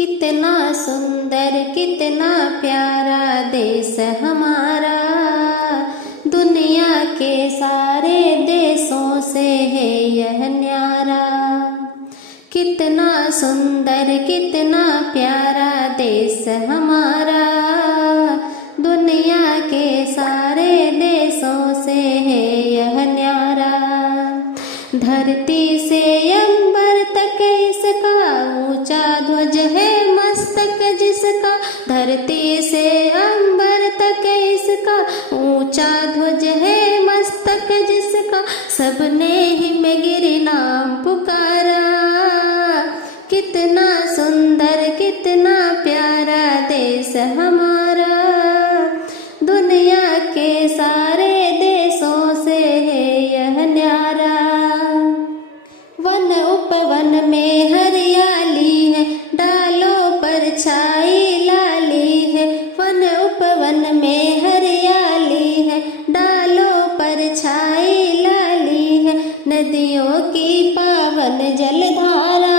कितना सुंदर कितना प्यारा देश हमारा, दुनिया के सारे देशों से है यह न्यारा। कितना सुंदर कितना प्यारा देश हमारा, दुनिया के सारे देशों से है यह न्यारा। धरती से अंबर तक इसका ऊंचा ध्वज है मस्तक जिसका, धरती से अंबर तक इसका ऊंचा ध्वज है मस्तक जिसका, सबने ही में गिरी नाम पुकारा। कितना सुंदर कितना प्यारा देश हमारा, दुनिया के सारे देशों से है यह न्यारा। वन उपवन में हरियाली है, डालों पर छाई लाली है। वन उपवन में हरियाली है, डालों पर छाई लाली है। नदियों की पावन जलधारा,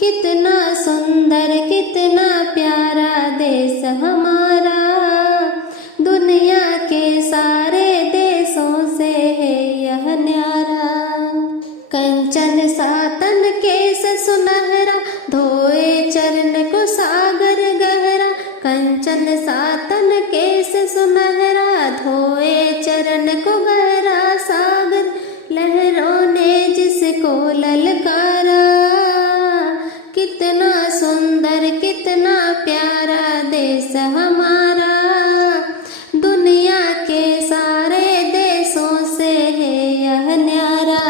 कितना सुंदर कितना प्यारा देश हमारा, दुनिया के सारे देशों से है यह न्यारा। कंचन सातन केस सुनहरा, धोए चरण को सागर गहरा। कंचन सातन केस सुनहरा, धोए चरण को गहरा सागर। लहरों ने जिसको ललकारा, कितना सुंदर कितना प्यारा देश हमारा, दुनिया के सारे देशों से है यह न्यारा।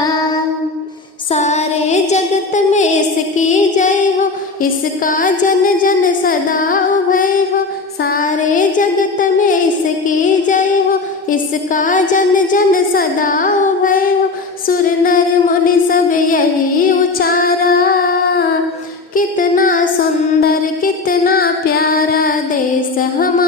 सारे जगत में इसकी जय हो, इसका जन जन सदा उभय हो। सारे जगत में इसकी जय हो, इसका जन जन सदा उभय हो। सुर नर मुनि सब यही उचारा, कितना सुंदर कितना प्यारा देश हमारा।